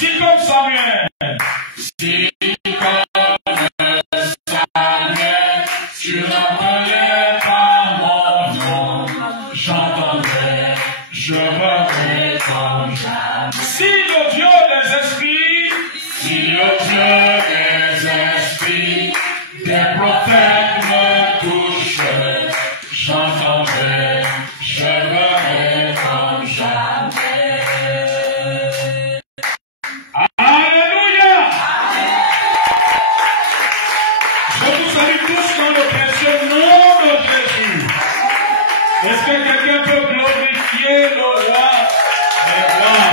Si comme Samuel. Si comme Samuel, tu n'appelais pas mon nom, j'entendais, je verrai comme jamais. Si le Dieu des esprits, si le Dieu des esprits, des prophètes me touchent, j'entendais, je verrai comme jamais. Alléluia. Je vous salue tous dans le précieux nom de Jésus. Est-ce que quelqu'un peut glorifier le roi des rois?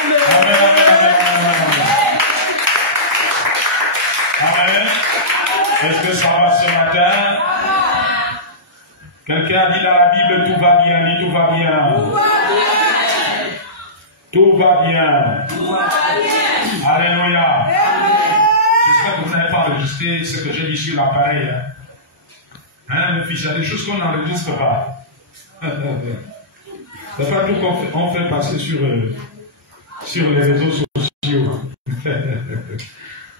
Amen, amen, amen, amen. Amen. Est-ce que ça va ce matin? Quelqu'un a dit dans la Bible, tout va bien, dit tout va bien. Tout va bien. Tout va bien. Alléluia. J'espère que vous n'avez pas enregistré ce que j'ai dit sur l'appareil. Hein, le fils, il y a des choses qu'on n'enregistre pas. C'est pas tout qu'on fait passer sur les réseaux sociaux.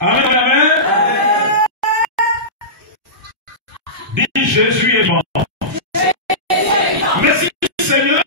Amen, amen. Dis Jésus est bon. Merci Seigneur.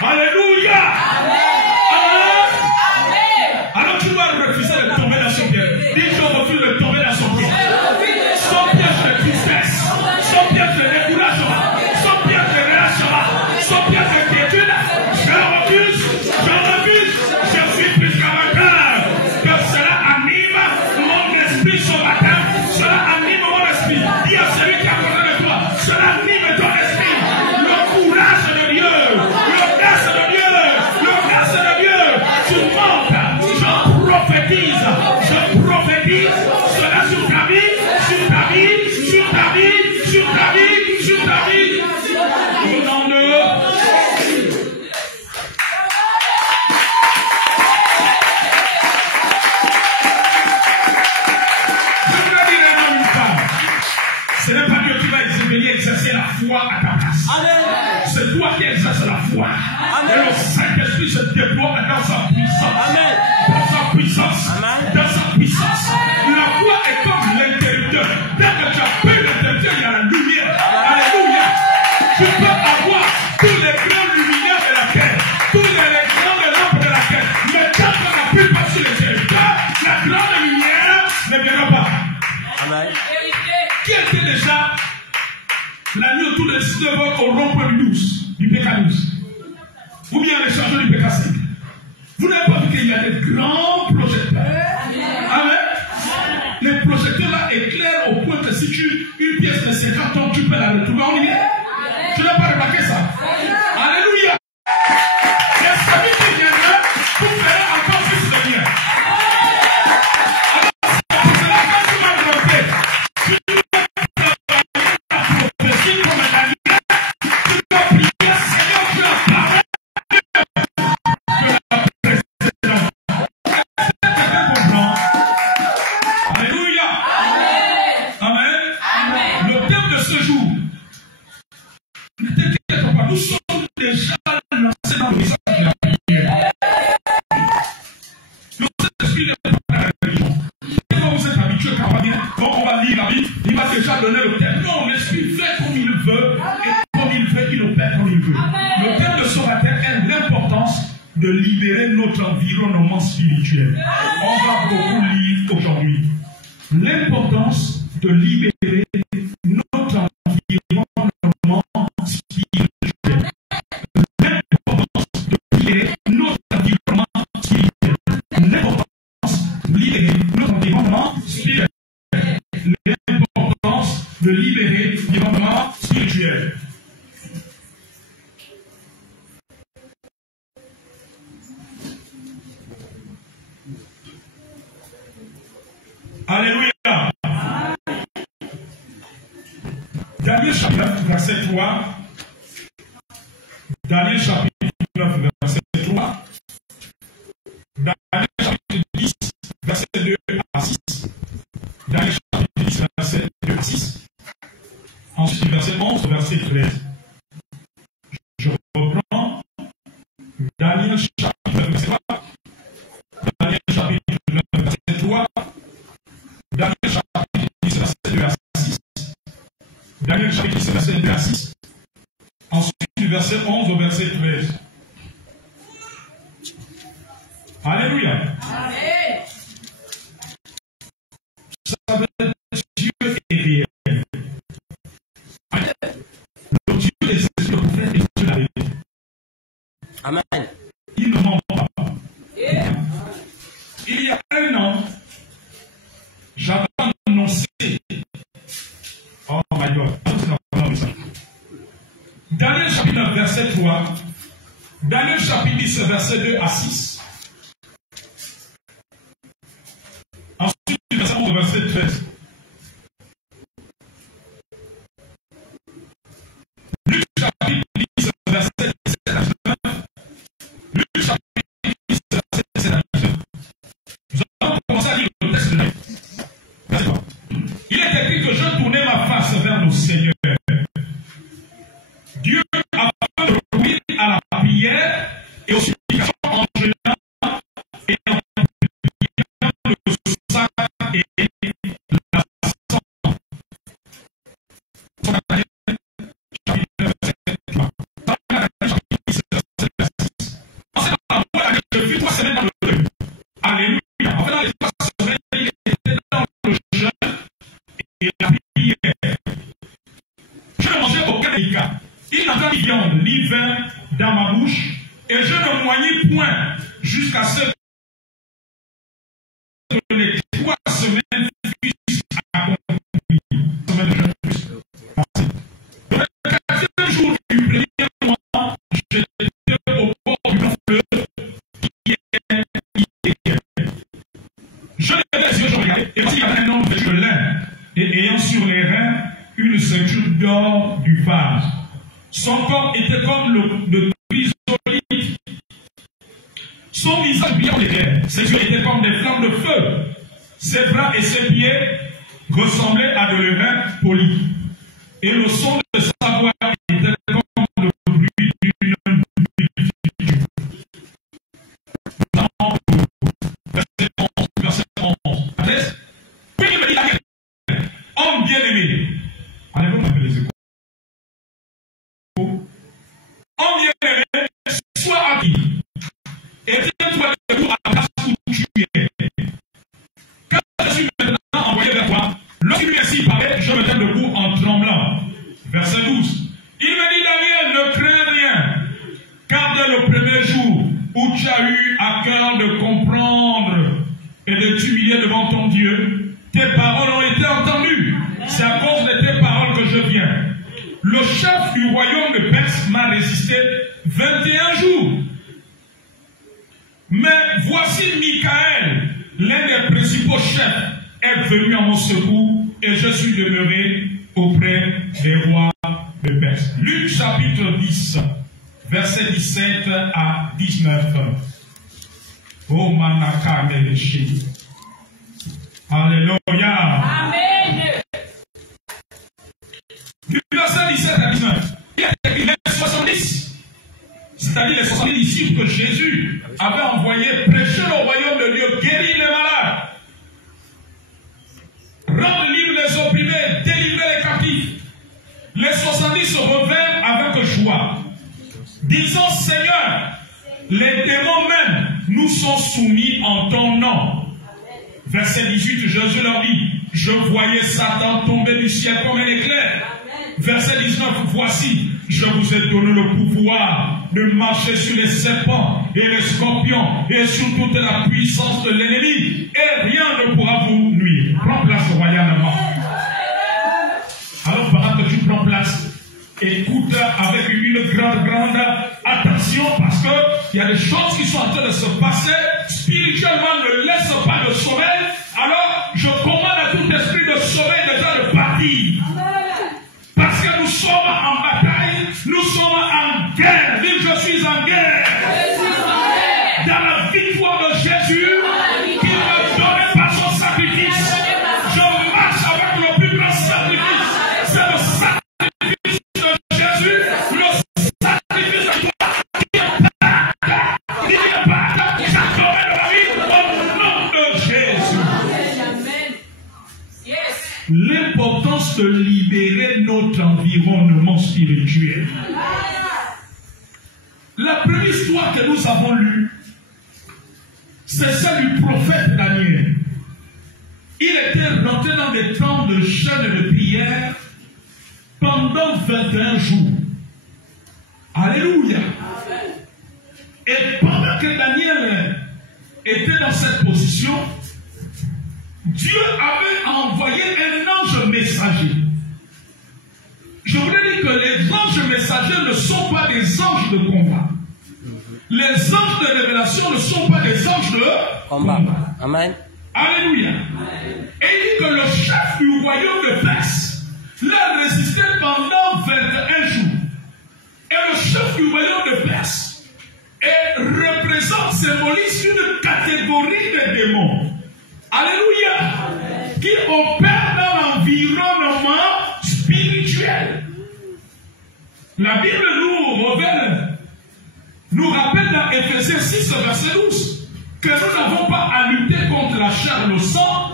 Alléluia. Alors tu dois refuser de tomber dans son piège. Dis, je refuse de tomber dans son piège. Son piège de tristesse, son piège de découragement, son piège de relâchement, son piège de quiétude. Je refuse, je suis plus qu'un vainqueur. Que cela anime mon esprit ce matin, cela anime mon esprit. Dis à celui qui est à côté de toi, cela anime ton esprit. Le courage de Dieu, l'audace de Dieu, l'audace de Dieu. Tu montes, je prophétise cela sur ta vie, sur ta vie, sur ta vie, sur ta vie, sur ta vie. Au nom de ce n'est pas Dieu qui va venir exercer la foi à ta place. C'est toi qui exerces la foi. Et le Saint-Esprit se déploie dans sa puissance. Dans sa puissance. Dans sa puissance. La foi est comme l'interrupteur. Dès que tu as pris l'interrupteur, il y a la lumière. Alléluia. Tu peux avoir tous les grands luminaires de la terre. Tous les grandes lampes de la terre. Mais quand on n'a plus pas sur l'interrupteur, la grande lumière ne viendra pas. Amen. Qui était déjà l'agneau tous les 19 heures au rond-point du PK12 ou bien les chargeurs du PK5? Vous n'avez pas vu qu'il y a des grands projecteurs? Amen. Les projecteurs là éclairent au point que si une pièce de 50 ans, tu peux la retrouver en lumière. Tu n'as pas remarqué ça? Alléluia. C'est celui qui viendra pour faire encore plus de bien. Alors, c'est cela quand tu vas monter. Nous sommes déjà lancés dans le message de la prière. Le Saint-Esprit n'est pas dans la religion. Et quand vous êtes habitué quand on va dire, donc on va lire la Bible, il va déjà donner le thème. Non, l'Esprit fait comme il veut, et comme il veut, il opère comme il veut. Le thème de ce matin est l'importance de libérer notre environnement spirituel. On va beaucoup lire aujourd'hui. L'importance de libérer notre environnement spirituel. Notre environnement spirituel. L'importance de libérer notre environnement spirituel. L'importance de libérer l'environnement spirituel. Alléluia. Daniel chapitre 9, verset 3. Daniel chapitre 9, verset 3. Daniel chapitre 10, verset 2 à 6. Daniel chapitre 10, verset 2 à 6. Ensuite, verset 11, verset 13. Je reprends. Daniel chapitre 9, verset 3. Daniel chapitre 9, verset 3. Daniel chapitre 10, verset 2 à 6. Daniel chapitre 10, verset 2 à 6. Ensuite, du verset 11 au verset 13. Alléluia. Amen. Vous savez, Dieu est réel. Le Dieu des esprits, le prophète est Dieu la vérité. Amen. Il ne ment pas. Il y a un an, j'avais annoncé. Oh my God. Daniel chapitre 9, verset 3. Daniel chapitre 10, verset 2 à 6. Ensuite, verset 11, verset 13. Luc chapitre 10, verset 17 à 19. Luc chapitre 10, verset 17 à 19. Nous allons commencer à lire le texte de Dieu. Il est écrit que je tournais ma face vers nos seigneurs. Dieu, afin de recourir à la prière et aux supplications en jeûnant et la prière. Je ne mangeais aucun délicat. Il n'a pas mis viande ni vin dans ma bouche, et je ne moignis point jusqu'à ce que les 3 semaines fussent accomplies. Le 4e jour du 1er mois, j'étais au bord du fleuve qui est idéal. Je levai les yeux, je regardais, et voici il y avait un homme vêtu de lin, et ayant sur les reins une ceinture d'or du phare. Son corps était comme de chrysolite. Son visage brillait comme l'éclair. Ses yeux étaient comme des flammes de feu. Ses bras et ses pieds ressemblaient à de l'airain poli. Et le son de sa voix était comme le bruit d'une multitude. Nous allons au verset 11. Puis il me dit, homme bien-aimé. Allez-vous m'appeler les échos. Homme bien-aimé, sois habillé. Et tiens-toi debout à la place où tu es. Quand je suis maintenant envoyé vers toi, lorsqu'il lui ainsi parlait, je me tiens debout en tremblant. Verset 12. Il me dit, Daniel, ne crains rien, car dès le premier jour où tu as eu à cœur de comprendre et de t'humilier devant ton Dieu, tes paroles ont été entendues. C'est à cause de tes paroles que je viens. Le chef du royaume de Perse m'a résisté 21 jours. Mais voici Michael, l'un des principaux chefs, est venu à mon secours et je suis demeuré auprès des rois de Perse. Luc chapitre 10, versets 17 à 19. Oh Manaka Medeshi. Alléluia. Amen. Du verset 17 à 19, il y a écrit les 70, c'est-à-dire les 70 disciples que Jésus avait envoyés prêcher le royaume de Dieu, guérir les malades, rendre libres les opprimés, délivrer les captifs. Les 70 se revinrent avec joie, disant, Seigneur, les démons même nous sont soumis en ton nom. Verset 18, Jésus leur dit, je voyais Satan tomber du ciel comme un éclair. Verset 19, voici, je vous ai donné le pouvoir de marcher sur les serpents et les scorpions et sur toute la puissance de l'ennemi, et rien ne pourra vous nuire. Prends place royalement. Alors pendant que tu prends place, écoute avec une grande attention, parce qu'il y a des choses qui sont en train de se passer spirituellement. Ne laisse pas le sommeil. Alors je commande à tout esprit de sommeil déjà de partir. Parce que nous sommes en bataille, nous sommes en guerre. Dis, je suis en guerre. Dans la victoire de Jésus, qui m'a donné par son sacrifice, je marche avec le plus grand sacrifice. C'est le sacrifice de Jésus, le sacrifice de toi qui est pas, j'accorde la vie au nom de Jésus. L'importance de libérer notre environnement spirituel. La première histoire que nous avons lue, c'est celle du prophète Daniel. Il était rentré dans des temps de jeûne et de prière pendant 21 jours. Alléluia. Et pendant que Daniel était dans cette position, Dieu avait envoyé un ange messager. Je voulais dire que les anges messagers ne sont pas des anges de combat. Les anges de révélation ne sont pas des anges de combat. Amen. Alléluia. Et il dit que le chef du royaume de Perse l'a résisté pendant 21 jours. Et le chef du royaume de Perse représente, symbolise une catégorie de démons. Alléluia. Qui opère dans l'environnement spirituel. La Bible nous rappelle dans Éphésiens 6, verset 12, que nous n'avons pas à lutter contre la chair et le sang,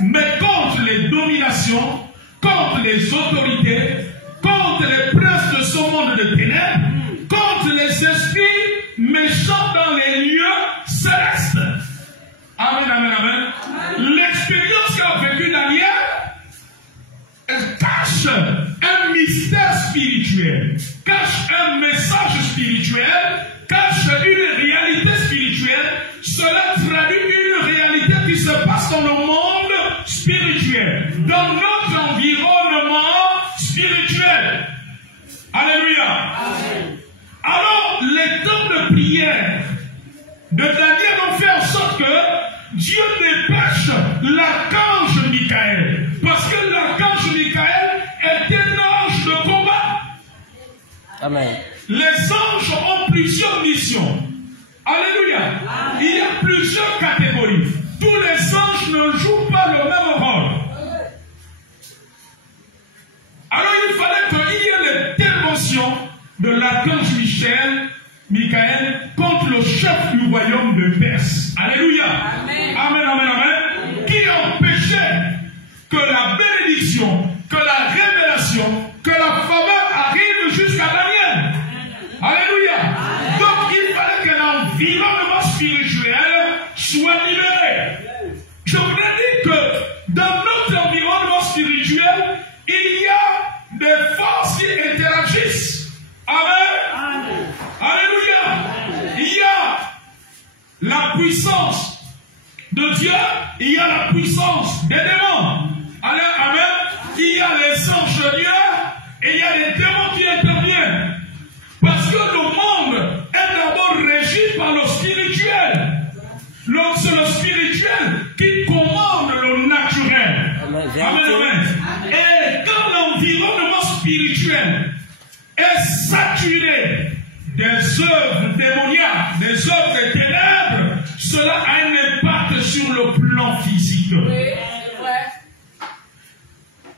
mais contre les dominations, contre les autorités, contre les princes de ce monde de ténèbres, contre les esprits méchants dans les lieux célestes. Amen, amen, amen. L'expérience qu'a vécue Daniel un mystère spirituel, cache un message spirituel, cache une réalité spirituelle, cela traduit une réalité qui se passe dans le monde spirituel, dans notre environnement spirituel. Alléluia. Amen. Alors, les temps de prière de Daniel ont fait en sorte que Dieu dépêche l'archange Michael. Parce que l'archange Michael est un ange de combat. Amen. Les anges ont plusieurs missions. Alléluia. Amen. Il y a plusieurs catégories. Tous les anges ne jouent pas le même rôle. Alors il fallait qu'il y ait l'intervention de l'archange Michael contre le chef du royaume de Perse. Alléluia. Amen. Amen, amen, amen. Qui empêchait que la bénédiction, que la révélation, que la faveur arrive jusqu'à Daniel. Alléluia. Amen. Donc il fallait que l'environnement spirituel soit libéré. Je voudrais dire que dans notre environnement spirituel, il y a des forces qui interagissent. Amen. Amen. Alléluia. Il y a la puissance de Dieu, il y a la puissance des démons. Amen. Il y a les anges de Dieu et il y a les démons qui interviennent. Parce que le monde est d'abord régi par le spirituel. Donc c'est le spirituel qui commande le naturel. Amen. Amen. Et quand l'environnement spirituel est saturé des œuvres démoniaques, des œuvres des ténèbres, cela a un impact sur le plan physique.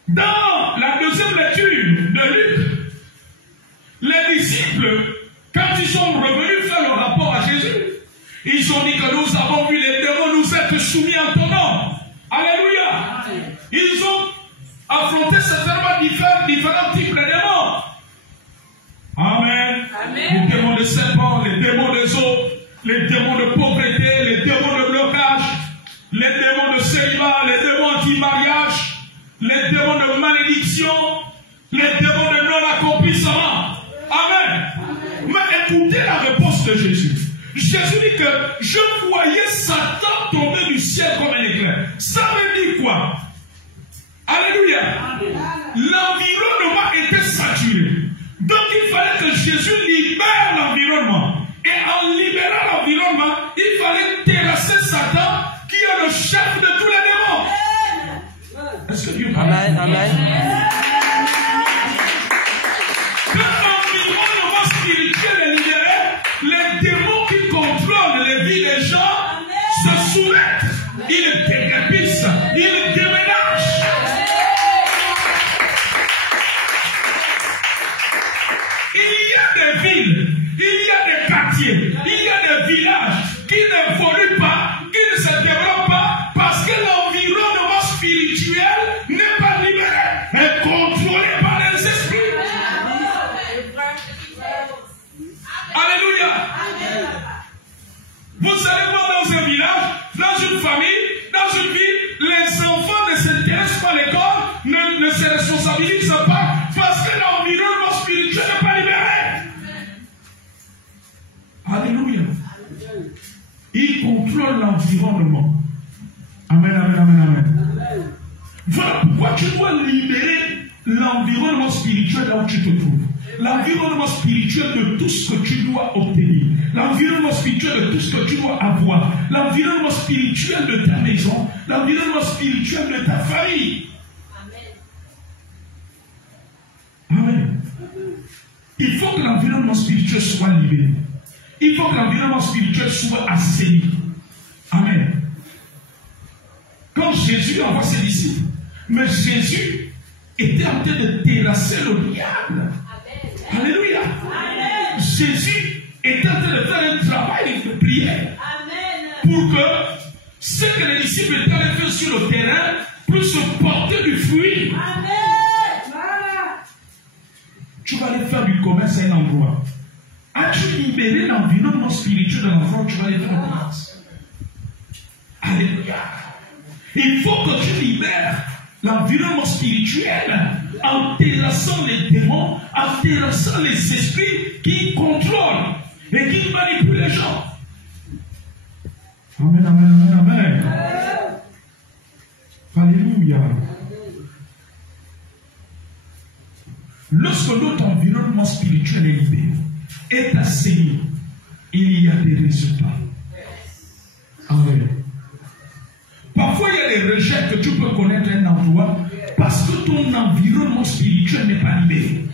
Dans la deuxième lecture de Luc, les disciples, quand ils sont revenus faire le rapport à Jésus, ils ont dit que nous avons vu les démons nous être soumis en ton nom. Alléluia. Ils ont affronté certainement différents types de démons. Amen. Amen. Les démons de serpent, les démons des eaux, les démons de pauvreté, les démons de blocage, les démons de célibat, les démons anti-mariage, les démons de malédiction, les démons de non-accomplissement. Amen. Mais écoutez la réponse de Jésus. Jésus dit que je voyais Satan tomber du ciel comme un éclair. Ça veut dire quoi? Alléluia. L'environnement était saturé. Donc il fallait que Jésus libère l'environnement. Et en libérant l'environnement, il fallait terrasser Satan, qui est le chef de tous les démons. Est-ce que Dieu parle? Amen, amen. Quand l'environnement spirituel est libéré, les démons qui contrôlent les vies des gens se soumettent. Ils décapissent, ils déménagent. Il y a des villes, il y a des quartiers, il y a des villages qui n'évoluent pas, qui ne se développent pas, parce que l'environnement spirituel n'est pas libéré, mais contrôlé par les esprits. Alléluia. Vous savez quoi, dans un village, dans une famille, dans une ville, les enfants ne s'intéressent pas à l'école, ne se responsabilisent pas, parce que l'environnement spirituel n'est pas libéré. Alléluia. Il contrôle l'environnement. Amen, amen, amen, amen. Voilà pourquoi tu dois libérer l'environnement spirituel là où tu te trouves. L'environnement spirituel de tout ce que tu dois obtenir. L'environnement spirituel de tout ce que tu dois avoir. L'environnement spirituel de ta maison. L'environnement spirituel de ta famille. Amen. Il faut que l'environnement spirituel soit libéré. Il faut que l'environnement spirituel soit assaini. Amen. Quand Jésus envoie ses disciples, mais Jésus était en train de terrasser le diable. Alléluia. Amen. Jésus était en train de faire un travail de prière. Pour que ce que les disciples étaient allés faire sur le terrain puisse porter du fruit. Amen. Tu vas aller faire du commerce à un endroit. As-tu libéré l'environnement spirituel de l'endroit où tu vas aller faire le commerce? Alléluia. Il faut que tu libères l'environnement spirituel en terrassant les démons, en terrassant les esprits qui contrôlent et qui manipulent les gens. Amen, amen, amen, amen. Alléluia. Lorsque notre environnement spirituel est libéré, est assaini, il y a des résultats. Amen. Parfois, il y a des rejets que tu peux connaître un endroit parce que ton environnement spirituel n'est pas libéré.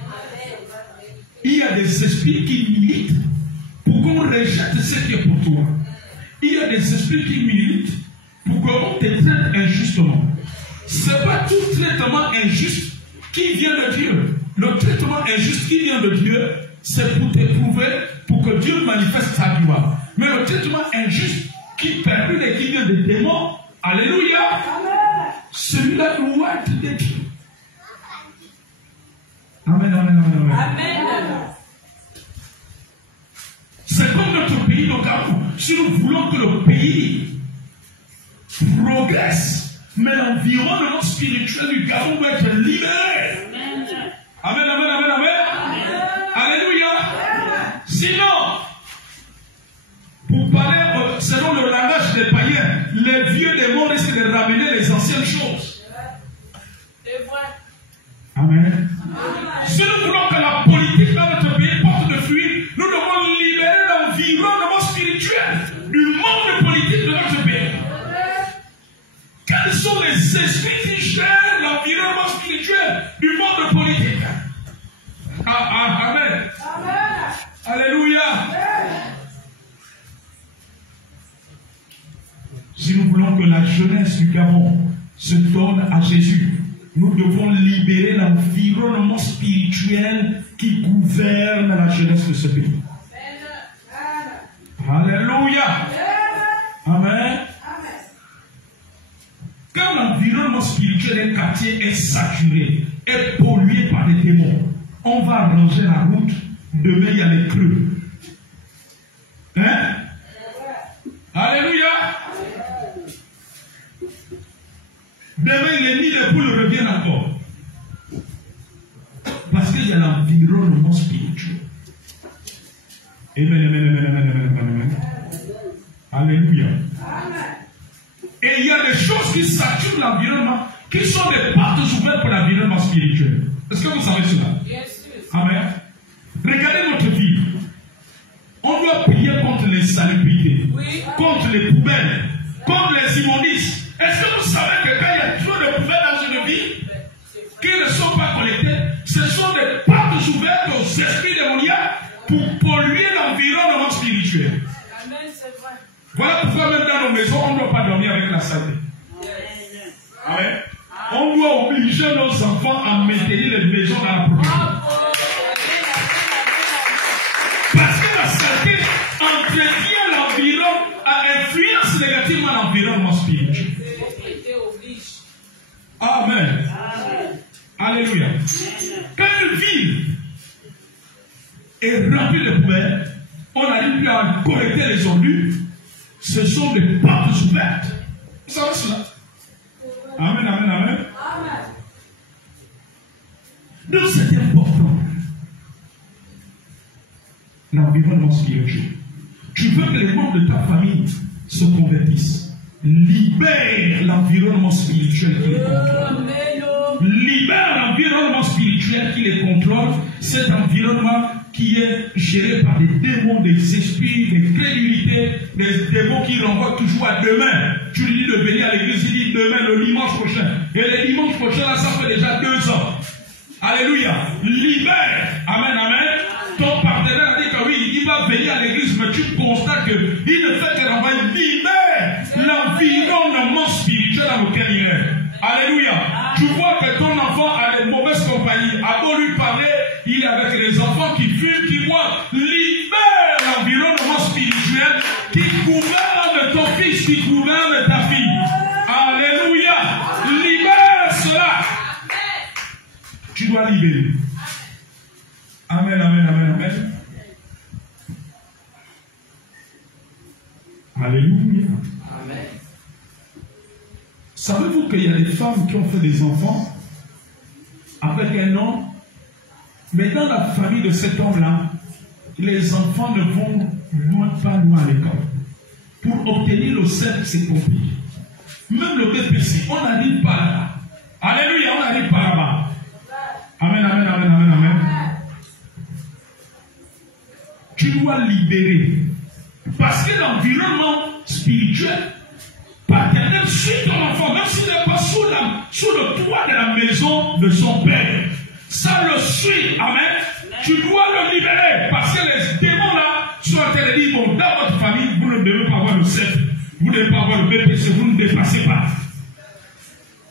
Il y a des esprits qui militent pour qu'on rejette ce qui est pour toi. Il y a des esprits qui militent pour qu'on te traite injustement. Ce n'est pas tout traitement injuste qui vient de Dieu. Le traitement injuste qui vient de Dieu, c'est pour t'éprouver, pour que Dieu manifeste sa gloire. Mais le traitement injuste qui permet et qui vient des démons, alléluia, celui-là doit être détruit. Amen, amen, amen, amen. C'est comme notre pays, le Cameroun. Si nous voulons que le pays progresse, mais l'environnement spirituel du Cameroun doit être libéré. Amen, amen, amen, amen. Alléluia. Sinon, pour parler selon le langage des païens, les vieux démons risquent de ramener les anciennes choses. Amen. Si nous voulons que la politique dans notre pays porte de fruits, nous devons libérer l'environnement spirituel du monde politique de notre pays. Quels sont les esprits qui gèrent l'environnement spirituel du monde politique? Amen. Alléluia. Si nous voulons que la jeunesse du Gabon se donne à Jésus, nous devons libérer l'environnement spirituel qui gouverne la jeunesse de ce pays. Alléluia. Amen. Quand l'environnement spirituel d'un quartier est saturé, est pollué par des démons, on va arranger la route, demain il y a les creux. Hein? Alléluia. Demain les nids de poules reviennent encore. Parce qu'il y a l'environnement spirituel. Amen, amen, amen, amen, amen, amen. Alléluia. Et il y a des choses qui saturent l'environnement, qui sont des portes ouvertes pour l'environnement spirituel. Est-ce que vous savez cela? Bien sûr. Amen. Regardez notre vie. On doit prier contre les salubrités, oui, contre les poubelles, contre les immondices. Est-ce que vous savez que quand il y a trop de poubelles dans une vie qui ne sont pas collectées, ce sont des portes ouvertes aux esprits démoniaques pour polluer l'environnement spirituel. Amen, c'est vrai. Voilà pourquoi même dans nos maisons, on ne doit pas dormir avec la saleté. Amen. On doit obliger nos enfants à maintenir les maisons dans la propriété. Parce que la saleté entretient l'environnement, influence négativement l'environnement spirituel. Amen. Alléluia. Quand une ville est remplie de poubelles, on n'arrive plus à collecter les ordures, ce sont des portes ouvertes. Vous savez cela? Amen, amen, amen. Donc c'est important. L'environnement spirituel. Tu veux que les membres de ta famille se convertissent. Libère l'environnement spirituel qui les contrôle. Libère l'environnement spirituel qui les contrôle. Cet environnement qui est géré par des démons, des esprits, des crédulités, des démons qui renvoient toujours à demain. Tu lui dis de venir à l'église, il dit demain, le dimanche prochain. Et le dimanche prochain, là, ça fait déjà 2 ans. Alléluia. Libère. Amen, amen. Ton partenaire dit que oui, il va venir à l'église, mais tu constates qu'il ne fait que renvoyer. Libère l'environnement spirituel dans lequel il est. Alléluia. Tu vois que ton enfant a des mauvaises compagnies. A beau lui parler, il est avec les enfants qui fument, qui boivent. Libère l'environnement spirituel qui gouverne ton fils, qui gouverne ta fille. Alléluia. Libère cela. Tu dois libérer. Amen, amen, amen, amen. Alléluia. Amen. Savez-vous qu'il y a des femmes qui ont fait des enfants avec un homme, mais dans la famille de cet homme-là, les enfants ne vont pas loin à l'école. Pour obtenir le CEP, c'est compliqué. Même le BPC, on n'arrive pas là-bas. Alléluia, on n'arrive pas là-bas. Amen, amen, amen, amen, amen. Tu dois libérer. Parce que l'environnement spirituel, paternel, suit ton enfant, même s'il n'est pas sous le toit de la maison de son père. Ça le suit, amen. Tu dois le libérer. Parce que les démons là sont en train de dire, bon, dans votre famille, vous ne devez pas avoir le CEP, vous ne devez pas avoir le BPC, vous ne dépassez pas.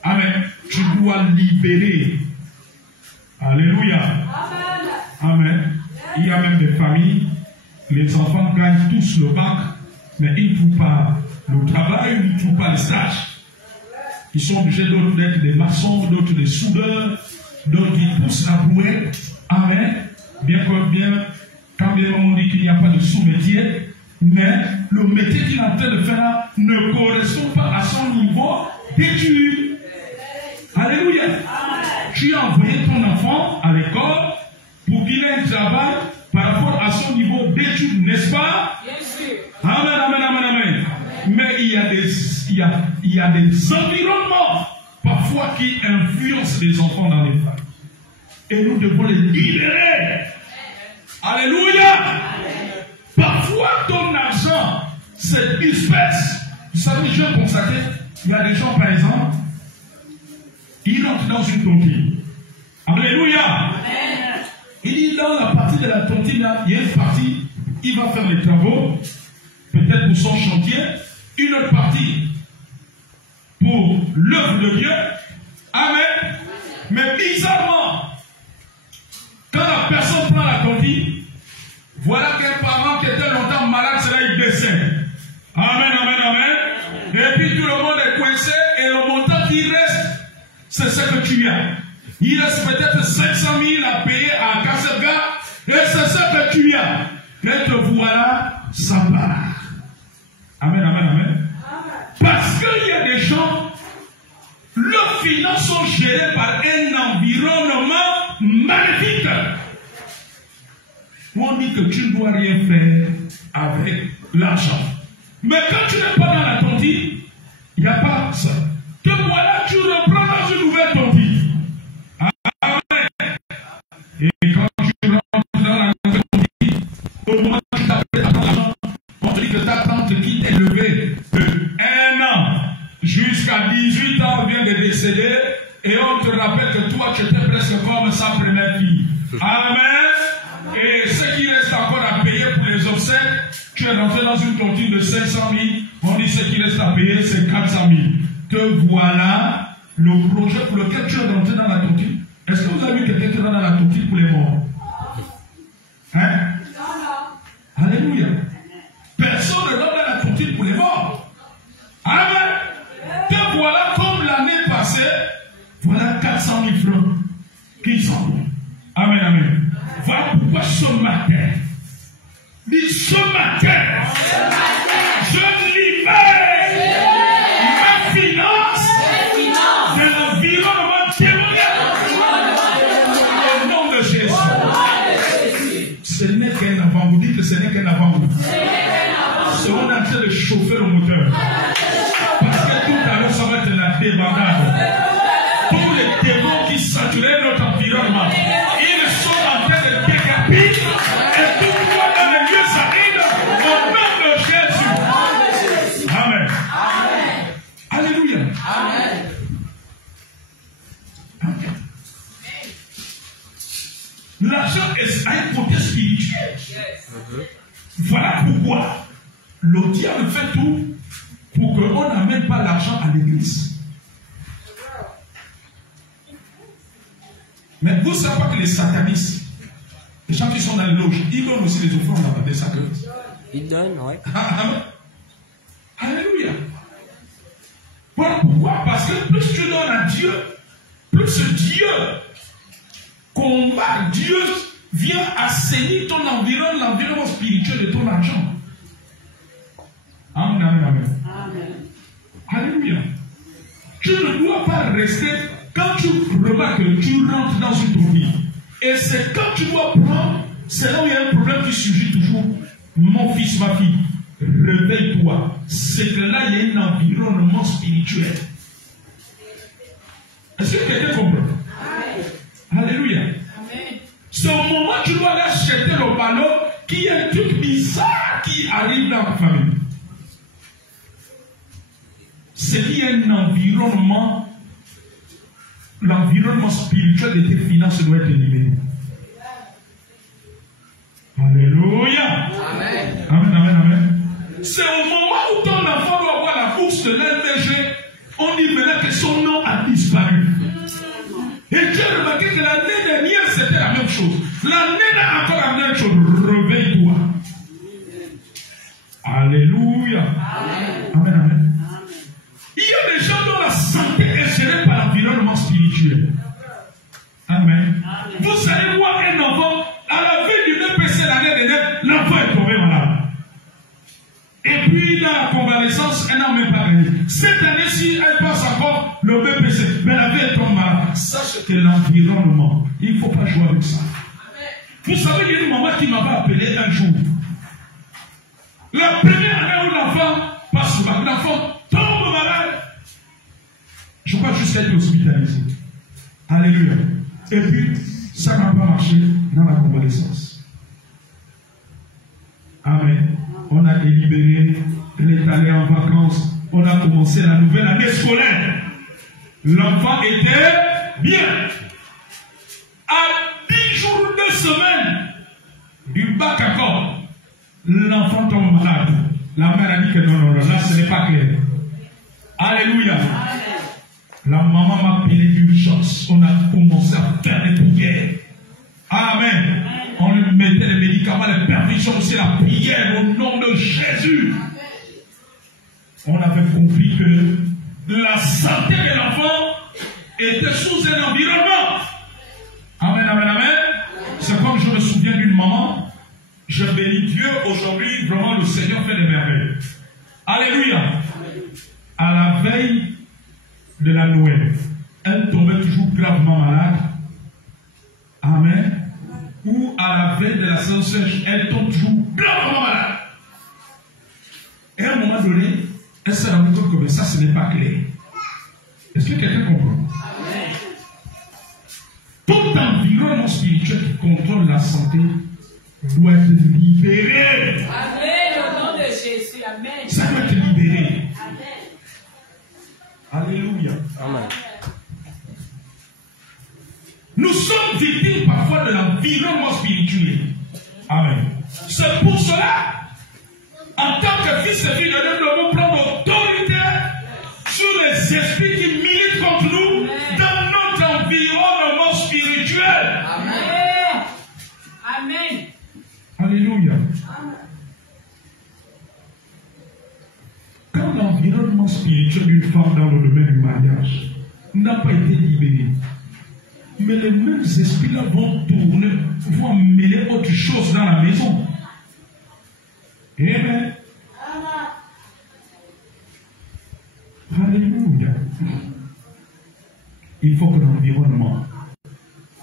Amen. Tu dois libérer. Alléluia. Amen. Il y a même des familles, les enfants gagnent tous le bac, mais ils ne trouvent pas le travail, ils ne trouvent pas les stages. Ils sont obligés d'autres d'être des maçons, d'autres des soudeurs, d'autres qui poussent la brouette. Amen. Bien, quand bien on dit qu'il n'y a pas de sous-métier, mais le métier qu'il est en train de faire là ne correspond pas à son niveau d'études. Alléluia. Tu as envoyé ton enfant à l'école pour qu'il ait un travail par rapport à son niveau d'études, n'est-ce pas? Bien sûr. Amen, amen, amen, amen. Mais il y a des environnements parfois qui influencent les enfants dans les familles. Et nous devons les libérer. Alléluia. Parfois ton argent se disperse. Vous savez, je constate, il y a des gens par exemple, ils rentrent dans une tontine. Alléluia. Il dit dans la partie de la tontine, il y a une partie, il va faire les travaux, peut-être pour son chantier, une autre partie pour l'œuvre de Dieu. Amen. Mais bizarrement, quand la personne prend la tontine, voilà qu'un parent qui était longtemps malade, c'est là il décède. Amen, amen, amen. Et puis tout le monde est coincé et le montant qui reste, c'est ce que tu as. Il reste peut-être 500 000 à payer à Kasserga et c'est ce que tu as. Et te voilà, ça part. Amen, amen, amen. Parce qu'il y a des gens, leurs finances sont gérées par un environnement magnifique. On dit que tu ne dois rien faire avec l'argent. Mais quand tu n'es pas dans la tontine, il n'y a pas ça. Te voilà, tu reprends dans une nouvelle tontine. Amen. Et quand tu rentres dans la tontine, au moment où tu t'appelles ta tante, on te dit que ta tante qui t'est levée de 1 an jusqu'à 18 ans vient de décéder et on te rappelle que toi tu étais presque comme sa première fille. Amen. Et ce qui reste encore à payer pour les obsèques, tu es rentré dans une tontine de 500 000, on dit ce qui reste à payer c'est 400 000. Te voilà le projet pour lequel tu es rentré dans la tontine. Est-ce que vous avez vu quelqu'un qui est dans la tontine pour les morts? Hein? Alléluia. Personne ne rentre dans la tontine pour les morts. Amen. Te voilà comme l'année passée, voilà 400 000 francs qui s'en vont. Amen, amen. Voilà pourquoi ce matin, dis ce matin, je libère ma finance de l'environnement démoniaque. Au nom de Jésus. Ce n'est qu'un avant, vous dites que ce n'est qu'un avant. C'est on est en train de chauffer le moteur. Parce que tout à l'heure, ça va être la débandade. Tous les démons qui saturaient notre environnement, ils sont en train de décapiter et tout droit dans les lieux arides au nom de Jésus. Amen. Alléluia. Amen. L'argent est un côté spirituel. Voilà pourquoi le diable fait tout pour qu'on n'amène pas l'argent à l'église. Mais vous savez pas que les satanistes, les gens qui sont dans les loges, ils donnent aussi les offrandes dans des sacs. Ils donnent, oui. Alléluia. Voilà pourquoi? Parce que plus tu donnes à Dieu, plus Dieu combat, Dieu vient assainir ton environnement, l'environnement spirituel de ton argent. Amen, amen, amen. Alléluia. Tu ne dois pas rester quand tu remarques que tu rentres dans une tournée. Et c'est quand tu dois prendre, c'est là où il y a un problème qui surgit toujours. Mon fils, ma fille, réveille-toi. C'est que là, il y a un environnement spirituel. Est-ce que quelqu'un comprend? Alléluia. C'est au moment où tu dois aller acheter le ballon qu'il y a un truc bizarre qui arrive dans ta famille. C'est qu'il y a un environnement, l'environnement spirituel de tes finances doit être libéré. Alléluia. Amen. Amen, amen, amen. C'est au moment où ton enfant doit avoir la bourse de l'LDG, on dit maintenant que son nom a disparu. Et tu as remarqué que l'année dernière, c'était la même chose. L'année dernière, encore la même chose. Réveille-toi. Alléluia. Amen. Amen, amen. Il y a des gens dont la santé est gérée par l'environnement spirituel. Amen. Vous savez voir un enfant, à la veille du BPC l'année dernière, l'enfant est tombé malade. Et puis dans la convalescence, elle n'a même pas gagné. Cette année-ci, elle passe encore le BPC, mais la vie est tombée malade. Sache que l'environnement, il ne faut pas jouer avec ça. Vous savez, il y a une maman qui m'avait appelé un jour. La première année où l'enfant passe mal, l'enfant tombe malade. Je crois jusqu'à être hospitalisé. Alléluia. Et puis, ça n'a pas marché dans la convalescence. Amen. On a été libéré, elle est allée en vacances, on a commencé la nouvelle année scolaire. L'enfant était bien. À 10 jours, 2 semaines du bac à corps, l'enfant tombe malade. La mère a dit que non, là ce n'est pas clair. Alléluia. La maman m'a appelé d'urgence. On a commencé à faire des prières. Amen. On lui mettait les médicaments, les perfusions, aussi la prière au nom de Jésus. On avait compris que la santé de l'enfant était sous un environnement. Amen, amen, amen. C'est comme je me souviens d'une maman. Je bénis Dieu aujourd'hui. Vraiment, le Seigneur fait des merveilles. Alléluia. À la veille de la Noël, elle tombait toujours gravement malade. Amen. Ou à la veille de la Sainte Sèche, elle tombe toujours gravement malade. Et à un moment donné, elle s'est rendue compte que ça, ce n'est pas clair. Est-ce que quelqu'un comprend? Amen. Tout environnement spirituel qui contrôle la santé doit être libéré. Amen. Au nom de Jésus. Amen. Ça doit être libéré. Alléluia. Amen. Nous sommes victimes parfois de l'environnement spirituel. Amen. C'est pour cela, en tant que fils et filles de Dieu, nous devons prendre autorité sur les esprits qui militent contre nous dans notre environnement spirituel. Amen. Amen. Alléluia. Quand l'environnement spirituel d'une femme dans le domaine du mariage n'a pas été libéré, mais les mêmes esprits-là vont tourner, vont mêler autre chose dans la maison. Amen. Alléluia. Il faut que l'environnement,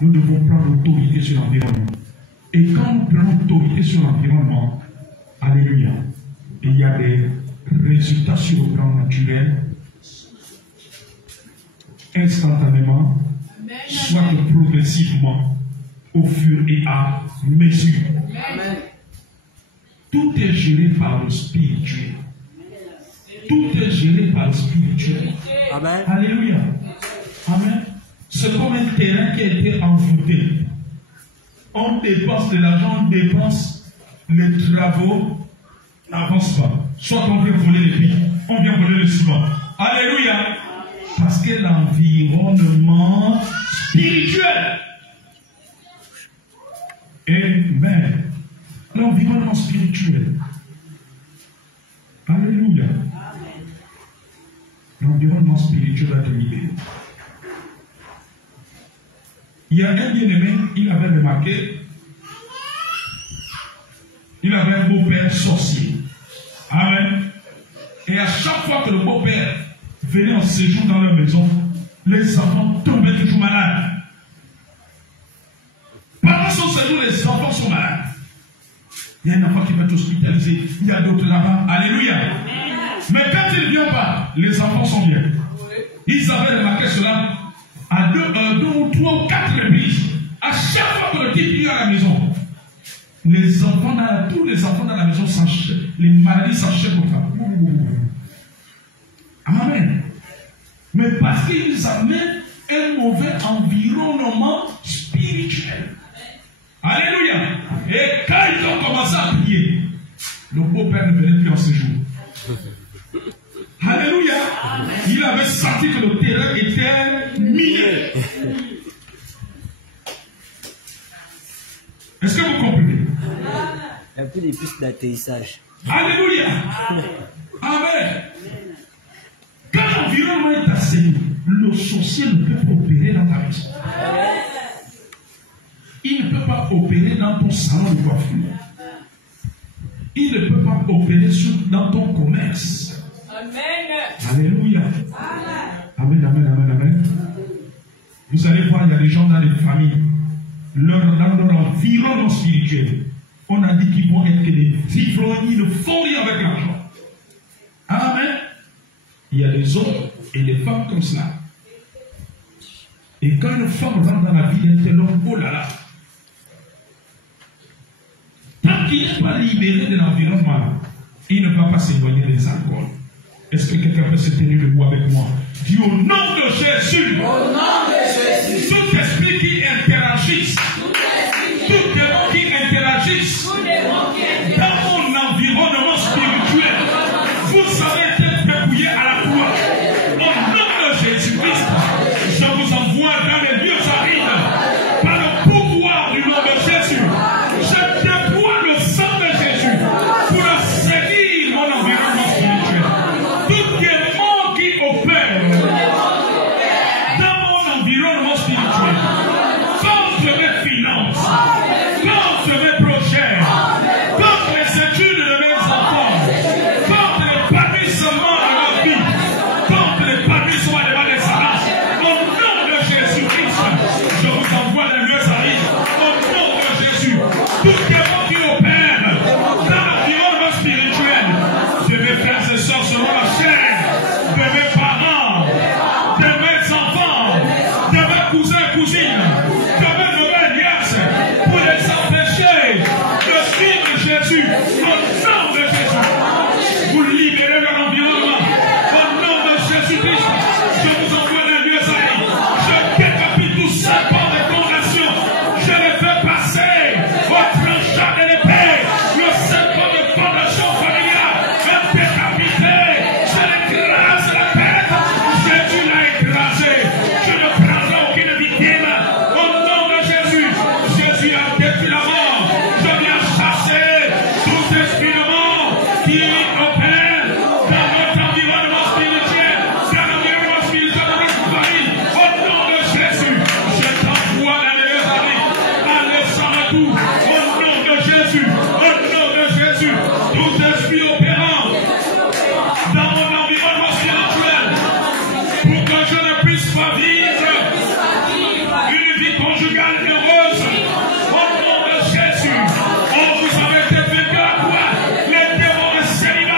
nous devons prendre autorité sur l'environnement. Et quand nous prenons autorité sur l'environnement, alléluia, il y a des résultats sur le plan naturel, instantanément, soit progressivement, au fur et à mesure. Amen. Tout est géré par le spirituel. Tout est géré par le spirituel. Amen. Alléluia. Amen. C'est comme un terrain qui a été envoûté. On dépense de l'argent, on dépense, les travaux n'avancent pas. Soit on vient voler les billes, on vient voler le ciment. Alléluia. Parce que l'environnement spirituel. Amen. L'environnement spirituel. Alléluia. L'environnement spirituel a été libéré. Il y a un bien-aimé, il avait remarqué, il avait un beau-père sorcier. Amen. Et à chaque fois que le beau-père venaient en séjour dans leur maison, les enfants tombaient toujours malades. Pendant son séjour, les enfants sont malades. Il y a un enfant qui va être hospitalisé, il y a d'autres là-bas. Alléluia. Mais quand il ne vient pas, les enfants sont bien. Ils avaient remarqué cela à deux ou trois ou quatre reprises. À chaque fois que le type vient à la maison, tous les enfants dans la maison s'enchaînent, les maladies s'enchaînent comme ça. Amen. Mais parce qu'ils amènent un mauvais environnement spirituel. Alléluia. Et quand ils ont commencé à prier, le beau-père ne venait plus en séjour. Alléluia. Il avait senti que le terrain était miné. Est-ce que vous comprenez? Il y a plus des pistes d'atterrissage. Alléluia. Amen. Quand l'environnement est assaini, le sorcier ne peut pas opérer dans ta maison. Il ne peut pas opérer dans ton salon de coiffure. Il ne peut pas opérer dans ton commerce. Amen. Alléluia. Amen, amen, amen, amen. Vous allez voir, il y a des gens dans les familles, dans leur environnement spirituel, on a dit qu'ils vont être des ivrognes, ils ne font rien avec l'argent. Amen. Il y a des hommes et des femmes comme cela. Et quand une femme rentre dans la vie d'un tel homme, oh là là, tant qu'il n'est pas libéré de l'environnement, il ne va pas s'éloigner des alcools. Est-ce que quelqu'un peut se tenir debout avec moi? Dis au nom de Jésus. Au nom de Jésus. Tout esprit qui interagisse, tout démon qui interagisse dans mon environnement spirituel, vous savez être dépouillé à la croix. Au nom de Jésus-Christ, je vous envoie dans les lieux arides par le pouvoir du nom de Jésus. Je déploie le sang de Jésus pour assainir mon environnement spirituel. Tout démon qui opère dans mon environnement spirituel, contre mes finances, contre mes projets, contre les études de mes enfants, contre l'épanouissement de ma vie, contre l'épanouissement de ma descendance. Au nom de Jésus-Christ, je vous envoie les lieux arides. Au nom de Jésus, tout démon qui opère dans l'environnement spirituel de mes frères et sœurs selon la chair, de mes parents, de mes enfants, de mes cousins et cousines, de mes nouvelles liasses, pour les empêcher de suivre Jésus. Au nom de Jésus, vous libérez leur environnement. Au nom de Jésus-Christ, je vous envoie les lieux arides. Je décapite tous ces ports de condamnation. Je les fais passer au tranchant de l'épée. Le serpent de condamnation familiale est décapité. Je l'écrase la tête. Jésus l'a écrasé. Je ne prendrai aucune victime. Au nom de Jésus, Jésus a détruit la mort. Je viens chasser tout esprit de mort qui opère dans notre environnement spirituel, dans l'environnement spirituel de notre famille. Au nom de Jésus, je t'envoie dans les lieux arides. Allez sans retour. Au nom de Jésus, au nom de Jésus, tout esprit opérant dans mon environnement spirituel, pour que je ne puisse pas vivre une vie conjugale heureuse. Au nom de Jésus, oh, vous avez été vaincu à quoi? Les démons de célibat.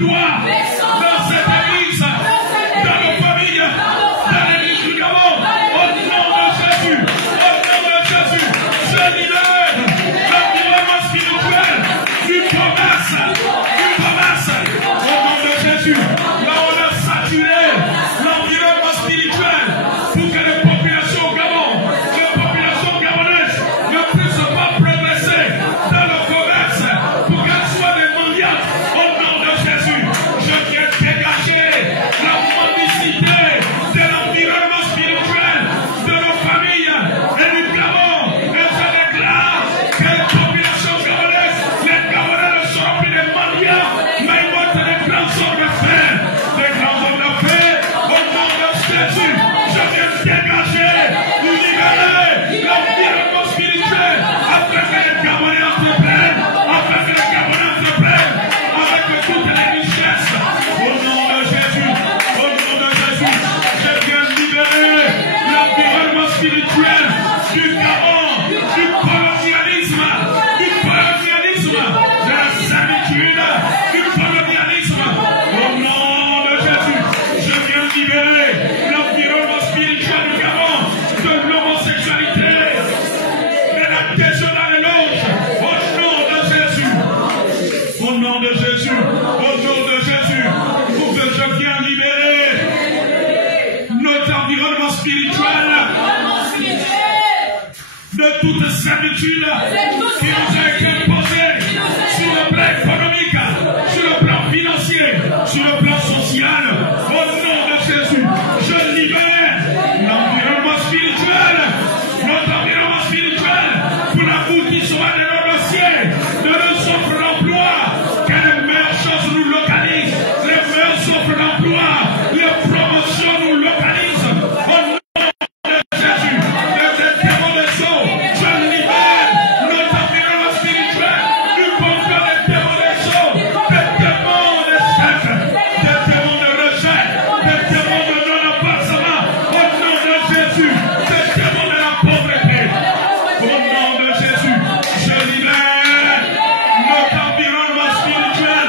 emploi, dans cette église, dans nos familles, dans l'église du Gabon. Au nom de Jésus, je libère l'environnement spirituel du commerce. Au nom de Jésus, là on a saturé l'environnement spirituel pour que les populations au Gabon, les populations gabonaises ne puissent pas progresser dans le commerce pour qu'elles soient des mendiantes. Au nom de Jésus, je viens dégager la mendicité de l'environnement spirituel de nos familles et du Gabon. Et je déclare que les populations gabonaises, les Gabonais ne seront plus des mendiants, mais ils vont être des grands hommes de fer. Des grands hommes de fer. Au nom de Jésus, je viens dégager, libérer l'environnement spirituel afin que les Gabonais entreprennent, avec toutes les richesses. Au nom de Jésus, je viens libérer l'environnement spirituel du Gabon, du colonialisme, de la servitude, du colonialisme. Au nom de Jésus, je viens libérer l'environnement spirituel du Gabon de l'homosexualité, de l'adhésion à l'éloge. Au nom de Jésus, pour que je viens libérer notre environnement spirituel de toute servitude qui nous a été imposée sur le plan économique, sur le plan financier, sur le plan social. Au nom de Jésus, je libère l'environnement spirituel, notre environnement spirituel pour l'aboutissement de nos dossiers, de nos offres d'emploi, que les meilleures choses nous localisent, les meilleures offres d'emploi, les promotions nous localisent. Au nom de Jésus, des démons des eaux, je libère notre environnement spirituel du contrôle des démons des eaux, des démons d'échec, des démons de rejet, des démons de non-appartement. Au nom de Jésus, des démons de la pauvreté. Au nom de Jésus, je libère notre environnement spirituel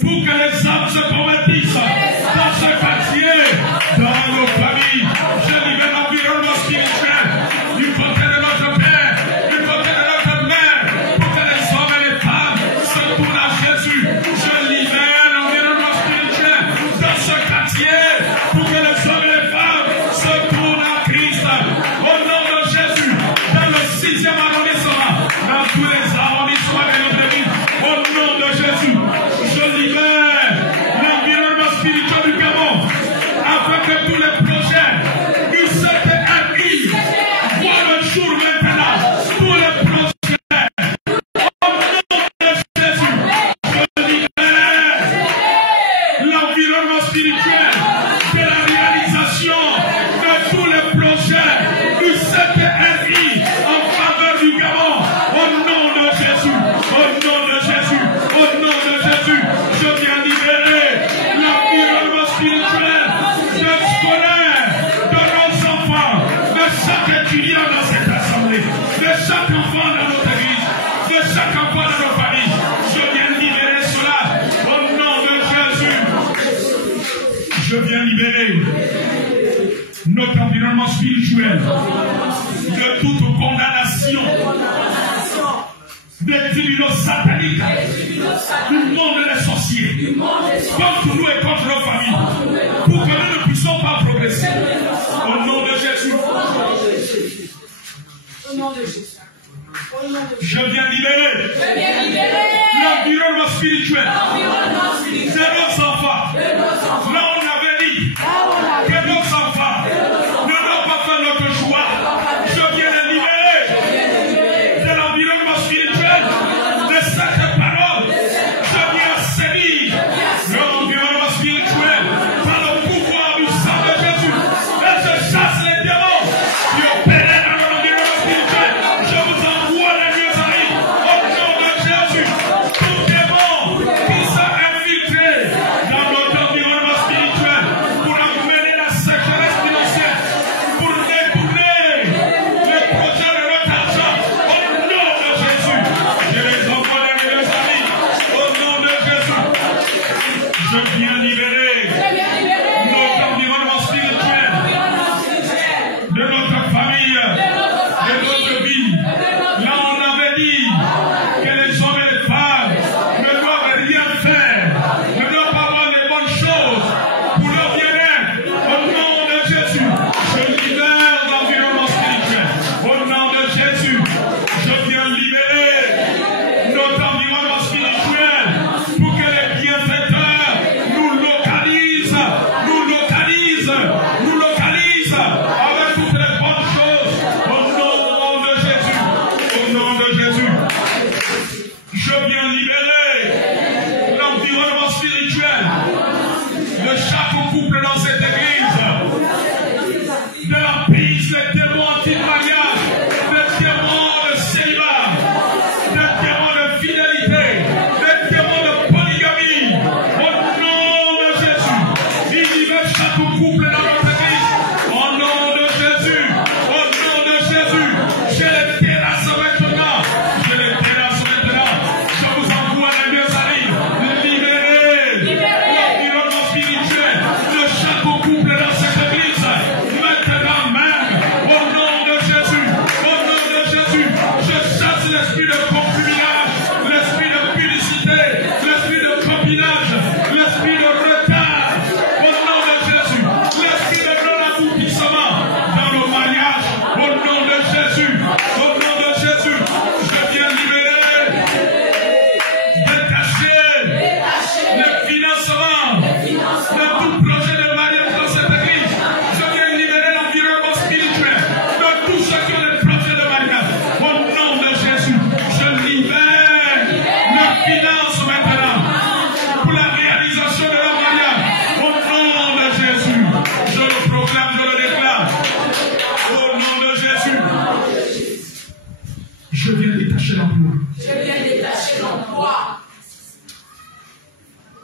pour que les âmes se convertissent dans ce quartier, dans nos familles. Je libère l'environnement spirituel du côté de notre père, du côté de notre mère, pour que les hommes et les femmes se tournent à Jésus. Je libère l'environnement spirituel dans ce quartier pour que les hommes et les femmes se tournent à Christ. Au nom de Jésus, dans le 6e arrondissement, dans tous les arrondissements de notre ville, au nom de Jésus, je libère l'environnement spirituel du Gabon afin que tous les projets du CTRI voient le jour maintenant. Tous les projets, au nom de Jésus, je libère l'environnement spirituel de la réalisation de tous les projets du CTRI en faveur du Gabon. Au nom de Jésus, je viens libérer l'environnement spirituel de scolaire de nos enfants, de chaque étudiant dans cette assemblée, de chaque enfant dans notre église, de chaque enfant dans nos familles. Je viens libérer cela au nom de Jésus. Je viens libérer notre environnement spirituel de toute condamnation des tribunaux sataniques, du monde des sorciers, contre nous et contre nos familles, pour que nous ne puissions pas progresser. Au nom de Jésus. Je viens libérer l'environnement spirituel de nos enfants. Là, on avait dit que nos enfants ne doivent pas faire notre choix. Je viens les libérer de l'environnement spirituel de cette parole. Je viens sévir l'environnement spirituel par le pouvoir du sang de Jésus. Et je chasse les démons qui opèrent dans l'environnement spirituel. Je vous envoie les lieux arrivent au nom de Jésus. Tout démon qui s'est infiltré Je viens libérer notre environnement spirituel, de notre famille, de notre vie. Là, on avait dit que les hommes et les femmes ne doivent rien faire, ne doivent pas avoir les bonnes choses pour leur bien-être. Au nom de Jésus, je libère l'environnement spirituel. Au nom de Jésus, je viens libérer notre environnement spirituel pour que les bienfaiteurs nous localisent avec toutes les bonnes choses. Au nom de Jésus, au nom de Jésus, je viens libérer l'environnement spirituel de chaque couple dans cette église, de la prise, les démons anti-mariage, les démons de célibat, les démons de fidélité, les démons de polygamie. Au nom de Jésus, il libère chaque couple dans notre église. Au nom de Jésus, au nom de Jésus, je les terrasse maintenant. Je les terrasse maintenant. Je vous envoie les deux amis. Libérez l'environnement spirituel de chaque couple dans cette église. Maintenant même, au nom de Jésus, je chasse l'esprit de concubinage, l'esprit de publicité, l'esprit de copinage, l'esprit de retard. Au nom de Jésus, l'esprit de non-aboutissement dans nos mariages. Au nom de Jésus, je viens libérer, détacher le financement de tout projet de mariage dans cette église. Je viens libérer l'environnement spirituel de tous ceux qui ont des projets de mariage. Au nom de Jésus, je libère le finance maintenant pour la réalisation de leur mariage. Au nom de Jésus, je le proclame, je le déclare. Au nom de Jésus, je viens détacher l'emploi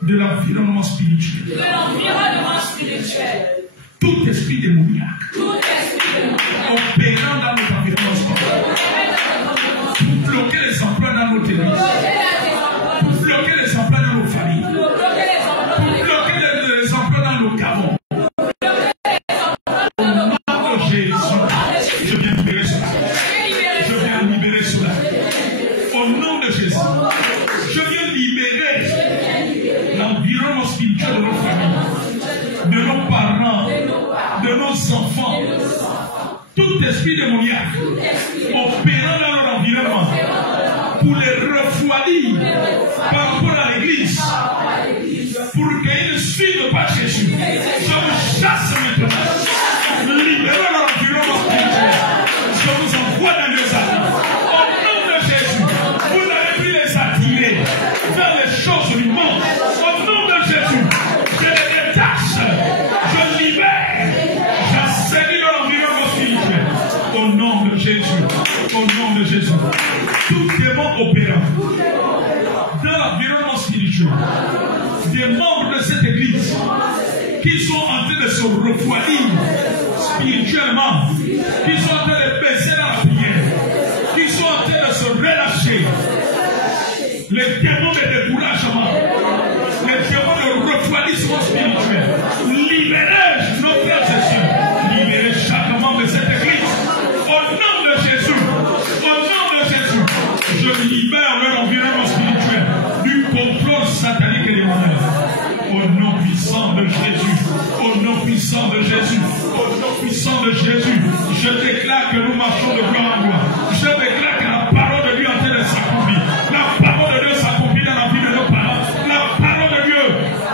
de l'environnement spirituel. Tout esprit démoniaque opérant dans notre environnement spirituel pour bloquer les emplois dans notre église, pour bloquer les emplois dans nos familles, pour bloquer les emplois dans nos carreaux. Au nom de Jésus, je viens libérer cela. Je viens libérer cela. Au nom de Jésus, je viens libérer l'environnement spirituel de nos familles, de nos parents, de nos enfants. Tout esprit démoniaque opérant dans leur environnement pour les refroidir par rapport à l'église, pour qu'ils ne suivent pas Jésus. Je vous chasse maintenant. Libérez leur environnement spirituel. Je vous envoie dans les amis. Au nom de Jésus, vous n'avez plus les attirer vers les choses du monde. Au nom de Jésus, je les détache. Je libère. J'assaillis leur environnement spirituel. Au nom de Jésus. Au nom de Jésus. Tout démon opérant dans l'environnement spirituel des membres de cette église qui sont en train de se refroidir spirituellement, qui sont en train de baisser dans la prière, qui sont en train de se relâcher. Les démons de découragement, les démons de refroidissement spirituel, libérez nos frères et sœurs, libérez chaque membre de cette église. Au nom de Jésus, je libère leur environnement spirituel du complot satanique et démoniaque. Au nom puissant de Jésus, au nom puissant de Jésus, au nom puissant de Jésus, je déclare que nous marchons de gloire en gloire. Je déclare que la parole de Dieu est en train de s'accomplir. La parole de Dieu s'accomplit dans la vie de nos parents. La parole de Dieu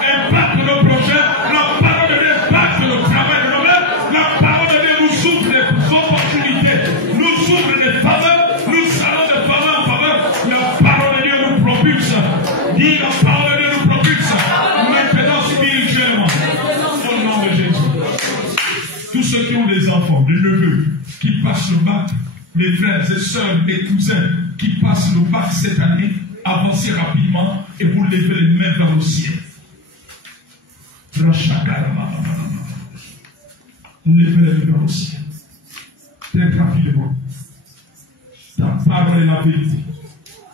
impacte nos projets. La parole de Dieu impacte le travail de nos mains. La parole de Dieu nous ouvre des opportunités, nous ouvre des faveurs, nous allons de faveur en faveur. La parole de Dieu nous propulse. Dis la parole de Dieu nous propulse. Maintenant spirituellement. Au nom de Jésus. Tous ceux qui ont des enfants, des neveux, qui passent le bac, mes frères et sœurs, mes cousins, qui passent le bac cette année, avancez rapidement et vous levez les mains vers le ciel. Levez les mains vers le ciel. Très rapidement. Ta parole est la vérité.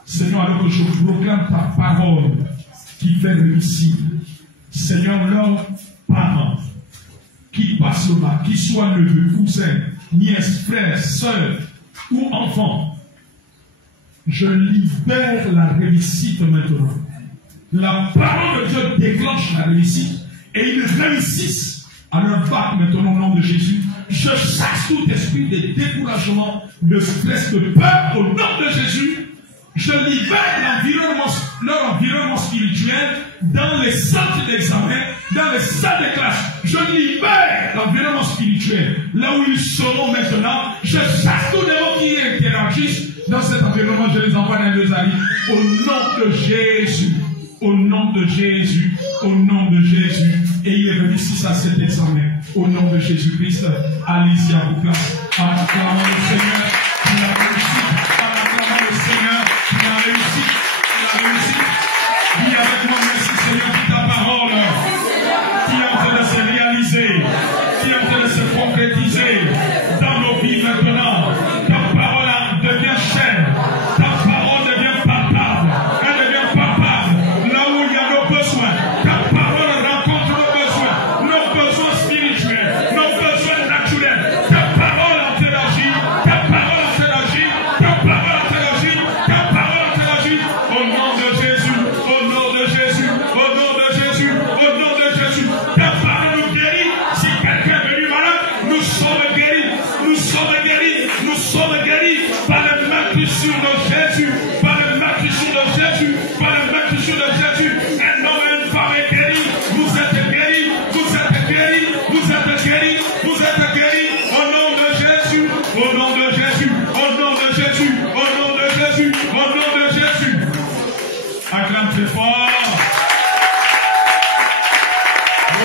Seigneur, alors que je proclame ta parole qui fait réussir Seigneur, leurs parents, qui passent là, qu'ils soient neveux, cousins, nièces, frères, sœurs ou enfants, je libère la réussite maintenant. La parole de Dieu déclenche la réussite et ils réussissent à leur bac maintenant au nom de Jésus. Je chasse tout esprit de découragement, de stress, de peur au nom de Jésus. Je libère leur environnement spirituel dans les centres d'examen, dans les salles de classe. Je libère l'environnement spirituel. Là où ils seront maintenant, je chasse tous les mots qui interagissent dans cet environnement. Je les envoie dans les amis. Au nom de Jésus. Au nom de Jésus. Au nom de Jésus. Et il est réussi à cet examen. Au nom de Jésus-Christ. Allez-y à vos places. En acclamant le Seigneur pour la réussite. En acclamant le Seigneur pour la réussite. La réussite. Dis avec moi, merci Seigneur pour ta parole qui est en train de se réaliser, qui est en train de se concrétiser dans nos vies maintenant. Ta parole devient chère, ta parole devient palpable, elle devient palpable là où il y a nos besoins. Ta parole rencontre nos besoins spirituels, nos besoins naturels. Ta parole interagit, ta parole interagit, ta parole interagit, ta parole interagit. Au nom de Jésus, au nom de Jésus, au nom de Jésus, au nom de Jésus. Ta parole nous guérit. Si quelqu'un est venu malade, nous sommes guéris. Nous sommes guéris. Nous sommes guéris par le maître sur de Jésus. Par le maître sur de Jésus. Par le maître sur de Jésus.